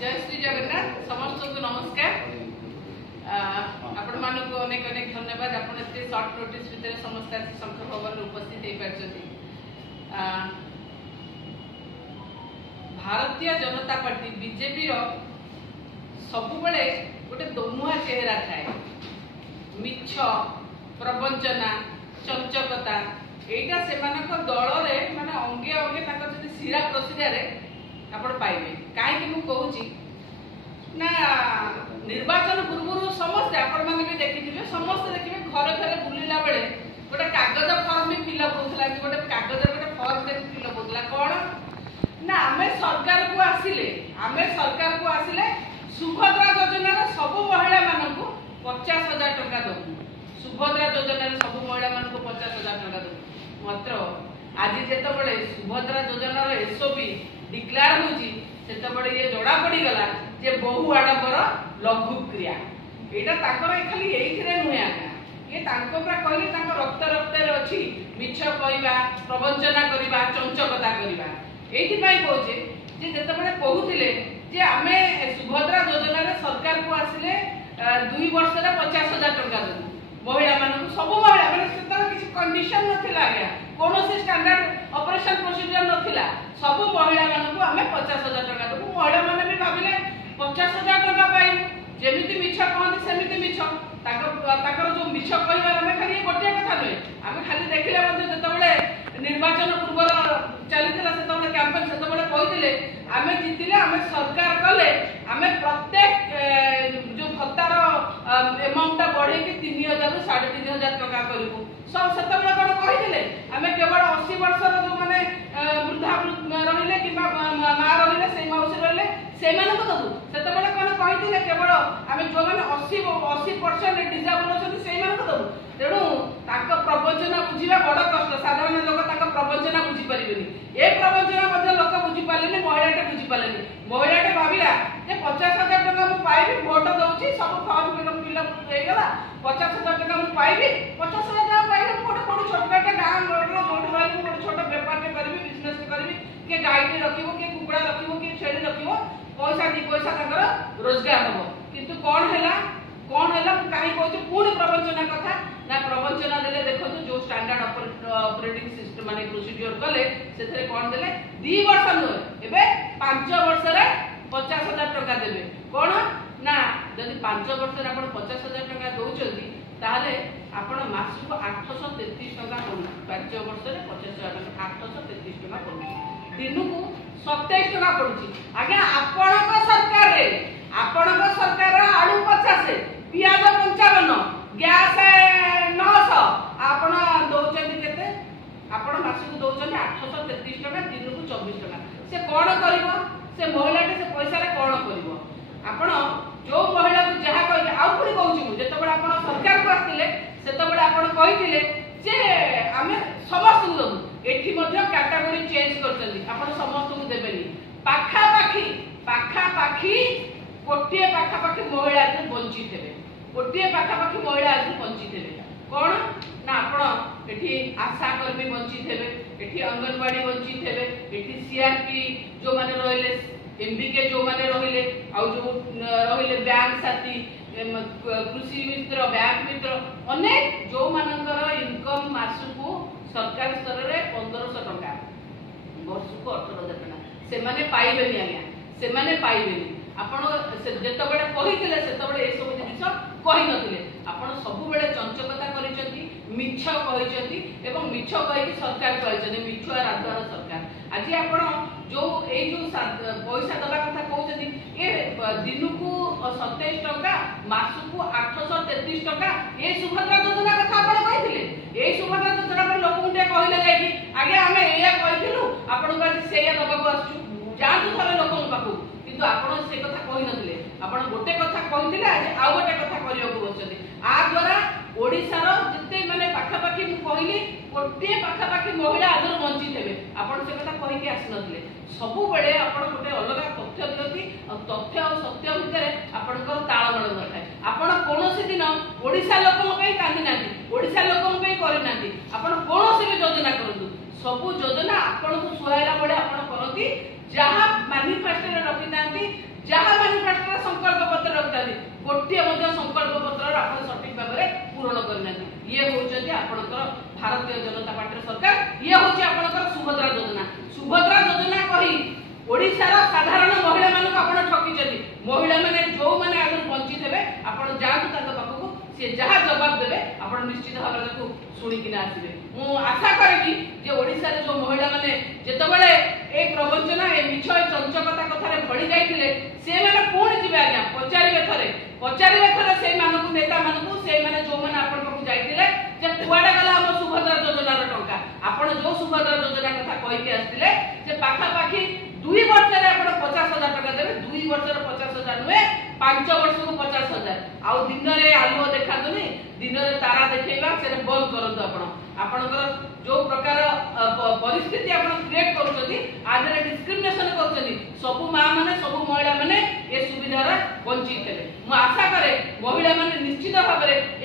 जय श्री जगन्नाथ समस्त को नमस्कार। आपण मानक अनेक अनेक धन्यवाद। आपण एते शॉर्ट नोटिस भितर समस्त शंख भवन उपस्थित हो पारछथि। भारतीय जनता पार्टी बीजेपी रो सबु बेले गोटे दोमुहा चेहरा थाए। मिछ प्रवंचना चंचकता एटा सेमानक दल रे माने अंगे अंगे ताको जदि सिरा प्रसिद्ध रे आपण पाइबे। काहे कि मु कहूची ना निर्वाचन पूर्व समस्त आपण माने भी देखिथिबे, समस्त देखिबे घर घर बुलिला बेले गोटे कागज फॉर्म भी फिलअप होतला कि गोटे कागज गोटे फॉर्म दे फिलअप होतला। कोन ना आमे सरकार को आसिले सुभद्रा योजना रे सब महिला मानकु 50,000 टका दउ। सुभद्रा योजना रे सब महिला मानकु 50,000 टका दउ। मात्र आज जेते बेले सुभद्रा योजना रे एसओपी डिक्लेयर होची सेते बेले ये जोड़ा पड़ी गला जे बहु आडंबर लघु क्रिया एटा ताकर खाली एइथिरे नुहे आका ये तांको pra कहले तांको रक्त रे अछि मिछ कहबा प्रवंचना करबा चंचकता करबा। एइथि पई कहूचे जे जेते बेले कहूतिले जे आमे सुभद्रा योजना रे सरकार को आसिले 2 वर्ष रे 50,000 टका दउ। महिला मानक सब महिला माने सेता किछि कंडीशन नथिला आज्ञा, कोनोसी स्टैंडर्ड ऑपरेशन प्रोसीजर नथिला। सब महिला मानक आमे 50,000 टका दउ। महिला माने भी भाबिले 50,000 टका पाइ जेमिति मिछ कहନ୍ତି सेमिति मिछ ताकर जो मिछ कहबा आमे खाली गोटे कथा नय। आमे खाली देखिले मध्ये जते बेले निर्वाचन पूर्व चलितला सेते बेले कैंपेन सेते बेले कहिथिले आमे जितिले आमे सरकार कले आमे प्रत्येक जो भत्तार अमाउंट बढ़े कि 3,000 रु 3,500 टका करिवु। सब सेते बेले कोन कहिथिले आमे केवल 80 वर्ष रो जो माने वृद्धा रहिले कि मा रहिले सेई माउसी रहिले सेई मानक दबु। सेते बेले कोन कहिथिले केवल आमे जो माने 80% डिसेबल अछन सेई मानक दबु। तेणु ताक प्रवचना बुझिबा बड़ कष्ट। साधारण लोक ताक प्रवचना बुझी परिबेनी। ए प्रवचना मध्ये लोक बुझी पालेनी, महिलाटे बुझी पालेनी। महिलाटे भाबिला जे 50,000 टका मु पाइबी, वोट दउची, सब फॉर्म फिलअप हे गला, 50,000 टका मु पाइबी। 50,000 टका पाइले मु गोटे छोटकाटे गां रोडरो जोट रहली गोटे छोट व्यापार के करबी, बिजनेस के करबी, के गाय के रखिबो, के कुकुड़ा रखिबो, के छेड़ी रखिबो, पैसा दी पैसा ताकर रोजगार हबो। किंतु कोन हैला काई कहू पुणी प्रवंचना कथा ना प्रवंचना देले देखो जो स्टैंडर्ड ऑपरेटिंग सिस्टम माने प्रोसीजर कले सेथरे कोन देले 2 वर्ष न एबे 5 वर्ष रे 50,000 टका देबे। कोन ना जदि 5 वर्ष रे आपण 50,000 टका दोउचंती ताले आपण मासको 833 टका पडु। 5 वर्ष रे 50,000 टका 833 टका पडु। दिनुको 27 टका पडुची। आज्ञा आपणक सरकार आलू 50, पियाज 55, गैस 900 आपण दउचंती केते? आपण मासको दउचंती 833 टका, दिनुको 24 टका। से कोन करिवो? से महिलाटे से पैसा रे कोन करिवो? आपण जो महिला को जहा कहि आउ पुरी कहूची मु जेते बडा आपण सरकार को आस्तिले सेते बडा आपण कहिथिले जे आमे समस्त को दउ। एठी मध्ये कैटेगरी चेंज करचंती, आपण समस्त को देबेनी। पाखा कोटिए पाखा महिला आज वंचित हेबे, कोटिए पाखा महिला आज वंचित हेबे। कोन ना आपण एठी आशा कर्मी वंचित हेबे, एठी अंगनवाड़ी वंचित हेबे, एठी सीआरपी जो माने रहिले, एमबीके जो माने रहिले, आ जो रहिले बैंक साथी, कृषि मित्र, बैंक मित्र, अनेक जो मानकर इनकम मासुको सरकार स्तर रे 1500 टका, वर्षको 18,000 टका से माने पाइबेनी। आज्ञा से माने पाइबेनी। आपण जेते बेले कहिथिले सेते बेले ए सब जिनिस कहि नथिले। आपण सब बेले चंचकता करिसथि, मिछ कहिसथि एवं मिछ कहि सरकार कहिसथि, मिछुआ राजदार सरकार। आज आपण जो ए जो पैसा दबा कथा कहउछथि ए दिनुको 27 टका, मासको 833 टका, ए सुभद्रा योजना कथा आपण कहिथिले। ए सुभद्रा योजना पर लोक मुंडे कहिले जाई आगे आमे एया कहिथिलु, आपण का सेया दबाको आछू जातु थरे लोकन पाखु, किंतु आपण से कथा कहि नथिले। आपण गोटे कथा कहिथिले, आज आ गोटे कथा करियको बचथि। आ द्वारा ओडिसा रो जते माने पाखा पाखी मु कहिली कोटे पाखा पाखी महिला आदर वंचित हेबे। आपण से कथा कहि के आस नथिले। सबु बेले आपण गोटे अलग तथ्य दियति, तथ्य और सत्य भितरे आपणकर ताळमेळ नथाय। आपण कोनोसी दिन ओडिसा लोकन पई कांदी नाथि, ओडिसा लोकन पई करि नाथि। आपण कोनोसी भी योजना करतु, सबु योजना आपण को सुहायला बडे आपण करती, जहा मैनिफेस्टो रे रखि तांती, जहा କରିଥାନ୍ତି गोटे संकल्प पत्र आप सठिक भाव में पूरण करना ये हूँ आपंकर भारतीय जनता पार्टी सरकार ये हूँ आपंकर सुभद्रा योजना कही ओडिशार साधारण महिला मानक आपण ठकी महिला माने जो माने आगर वंचित हेबे आपण जातु ताक पाखकु से जहा जवाब देबे आपण निश्चित भाव ताकू सुनिकिन आसीबे मु आशा करेगी जे ओडिसा रे जो महिला माने जेतबेले ए प्रवचन ए मिछ चंचकता कथारे भड़ी जाइथिले से माने पूर्ण जिबे आज्ञा पचारिबे थरे से मानकु नेता मानकु से माने जो माने आपण पाखकु जाइथिले जे कुआडा गला हम सुभद्रा योजनार टंका आपण जो सुभद्रा योजना कथा कहिके आस्तिले जे पाखा पाखी 2 वर्ष रे आपण 50,000 टका देबे 2 वर्ष रे 50,000 नुए 5 वर्ष को 50,000 आउ दिन रे आलुओ देखातुनी दिन रे तारा देखैबा से बंद करंतु आपणकर जो प्रकार परिस्थिति आपण क्रिएट करूछथि आदरे डिस्क्रिमिनेशन करूछथि सब मां माने सब महिला माने ए सुविधार वंचित हेबे मु आशा करे महिला माने निश्चित भाव में